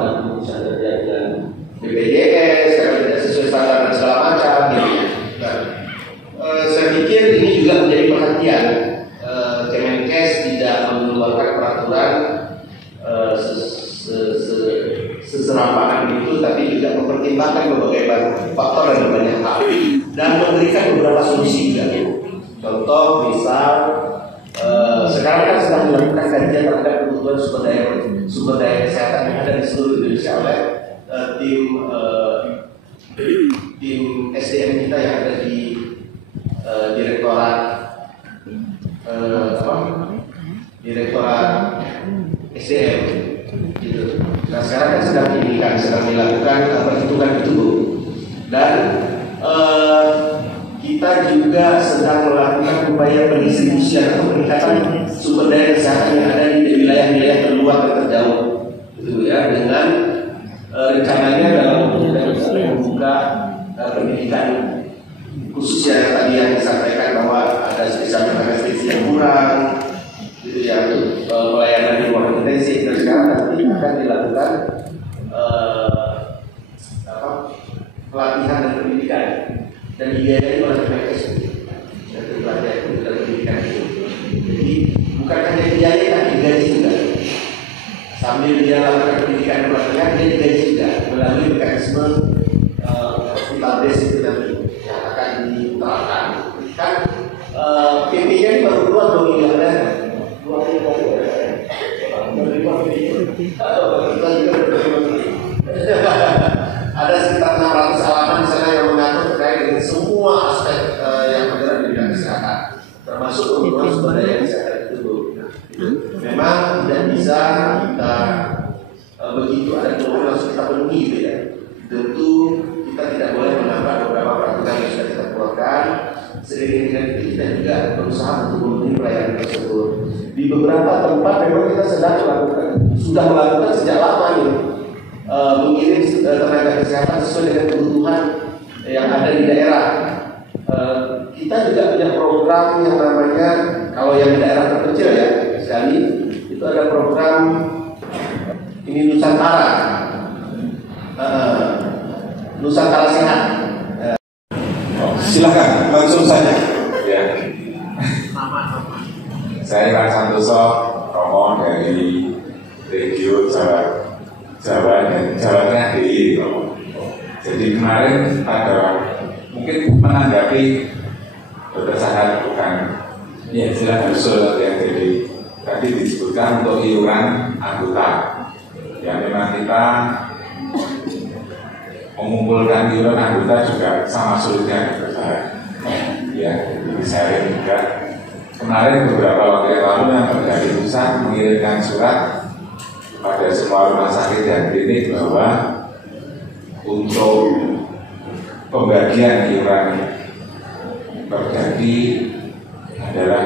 ada keputusan terkait dengan BPJS karena tidak sesuai standar dan segala macam gitu ya. Nah, saya pikir ini juga menjadi perhatian Kemenkes tidak mengeluarkan peraturan seserampangan itu, tapi juga mempertimbangkan berbagai faktor dan banyak hal dan memberikan beberapa solusi juga. Contoh misal sekarang kan sedang dilakukan kajian terhadap kebutuhan sumber daya kesehatan yang ada di seluruh Indonesia oleh tim SDM kita yang ada di Direktorat SDM gitu. Nah sekarang kan sedang dilakukan perhitungan itu, Bu. Dan kita juga sedang melakukan upaya pendistribusian atau peningkatan sumber daya kesehatan yang ada di wilayah-wilayah terluar dan terjauh, gitu ya, dengan rencananya dalam membuka pendidikan khusus yang tadi yang disampaikan bahwa ada spesialis anestesi yang kurang, gitu ya, pelayanan di ruang intensif. Dan sekarang nanti akan dilakukan pelatihan dan pendidikan dan dibiayai oleh Kemenkes untuk pelatihan dan pendidikan itu. Jadi bukan hanya dibiayai tapi digaji juga. Sambil dia lakukan pendidikan dan pelatihan, dia digaji juga melalui mekanisme hospital base itu nanti yang akan diterapkan. Kan PP-nya ini baru keluar 2 miliar. Ada sekitar 600 halaman di sana yang mengatur terkait dengan semua aspek yang bergerak di bidang kesehatan, termasuk pemenuhan sumber daya kesehatan itu. Memang tidak bisa kita begitu ada keluhan langsung kita penuhi gitu ya. Tentu kita tidak boleh menambah beberapa peraturan yang sudah kita keluarkan. Seiring dengan itu kita juga berusaha untuk memenuhi pelayanan tersebut. Di beberapa tempat memang kita sudah melakukan sejak lama nih, mengirim tenaga kesehatan sesuai dengan kebutuhan yang ada di daerah. Kita juga punya program yang namanya, kalau yang di daerah terpencil ya sekali, itu ada program ini Nusantara Sehat. Silakan langsung saja. Ya. Saya Kang Santoso Romo dari Regio Jawa dan Jawa Tengah DIY. Jadi kemarin ada mungkin menanggapi berdasarkan bukan ya silakan usul yang tadi disebutkan untuk iuran anggota yang memang kita mengumpulkan iuran anggota juga sama sulitnya ya. Jadi saya juga kemarin beberapa waktu yang lalu yang dari pusat mengirimkan surat pada semua rumah sakit dan klinik bahwa untuk pembagian iuran terjadi adalah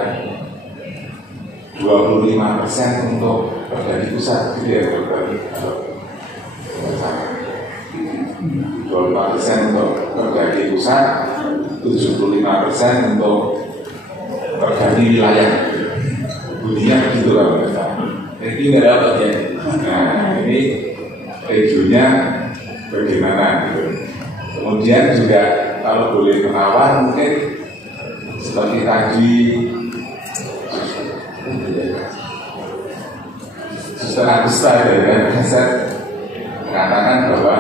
25% untuk terjadi pusat, gitu ya, 25% untuk terjadi pusat, 75% untuk terjadi wilayah. Bunyinya begitu lah, jadi nggak dapat ya. Nah ini regionya bagaimana gitu. Kemudian juga kalau boleh menawar mungkin seperti tadi Suster Agusta ya, saya mengatakan bahwa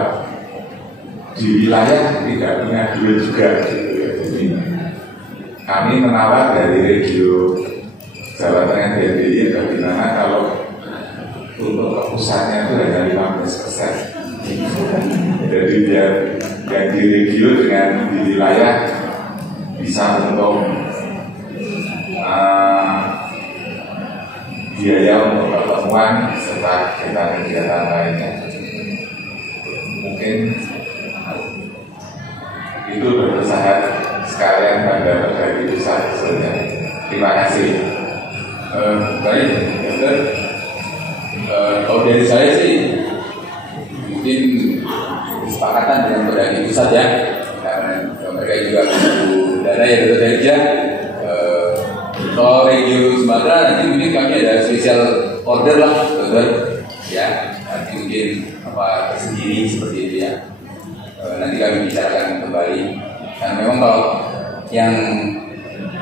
di wilayah tidak punya duit juga gitu ya. Jadi kami menawar dari regio Jawa Tengah DIY bagaimana kalau untuk pusatnya itu hanya 15%. Jadi biar yang di regio dengan di wilayah bisa untuk biaya untuk pertemuan serta kegiatan-kegiatan lainnya. Mungkin itu berusaha sekalian pada terjadi pusat sebenarnya. Terima kasih. Baik, dokter. Kalau dari saya sih mungkin kesepakatan dengan berada di pusat ya, karena mereka juga butuh dana ya dokter Herja. Kalau regio Sumatera nanti mungkin kami ada special order lah dokter, ya nanti mungkin apa tersendiri seperti itu ya. Nanti kami bicarakan kembali. Karena memang kalau yang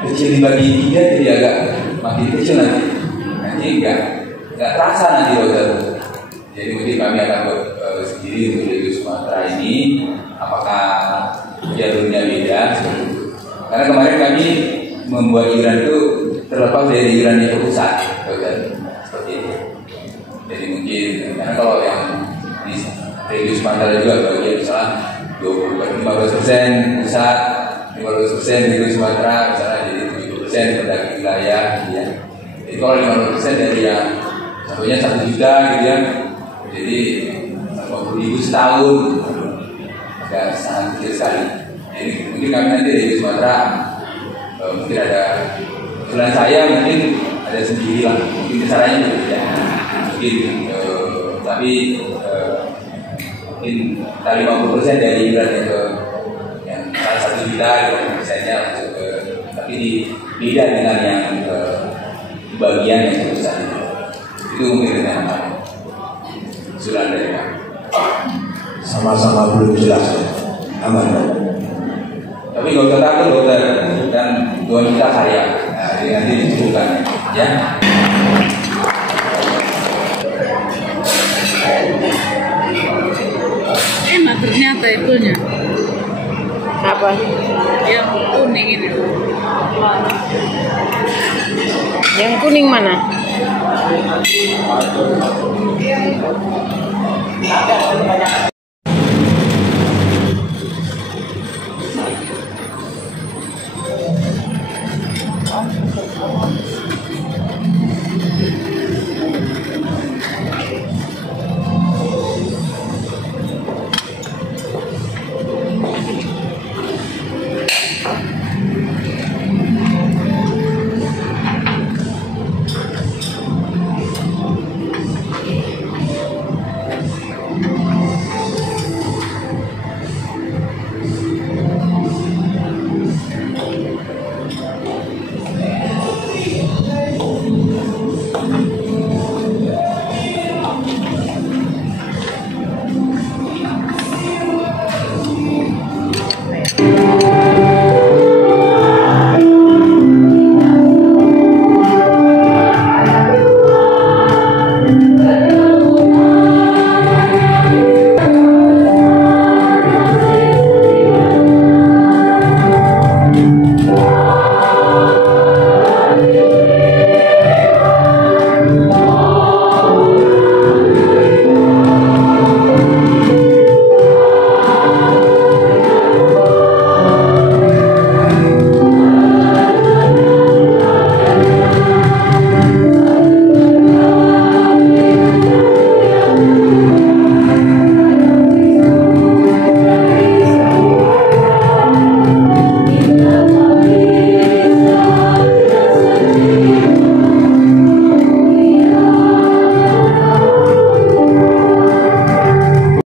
kecil dibagi 3 jadi agak makin kecil nanti nggak terasa nanti dokter. Jadi mungkin kami akan buat sendiri untuk di Sumatera ini, apakah jalurnya beda seperti itu. Karena kemarin kami membuat iuran itu terlepas dari iuran yang pusat, dokter, seperti itu. Jadi mungkin karena kalau yang di Regius Sumatera juga bagian misalnya 15% pusat, 15% di Sumatera, misalnya jadi 70% pada wilayah, gitu ya. Jadi kalau 50% dari yang satunya 1 juta, gitu ya. Jadi 50.000 setahun, agak sangat kecil sekali. Jadi mungkin kami nanti di Sumatera mungkin ada kebetulan saya mungkin ada sendiri lah, mungkin caranya berbeda, mungkin tapi mungkin 50% dari iuran itu yang 1 juta, 50%-nya untuk tapi beda dengan yang bagian yang sebesar itu mungkin dengan usulan dari kami. Sama-sama belum jelas ya. Aman. Tapi nggak usah takut dokter, dan 2 juta karya. Nah, ini nanti disebutkan ya. Enak ternyata itunya. Apa? Yang kuning ini. Yang kuning mana?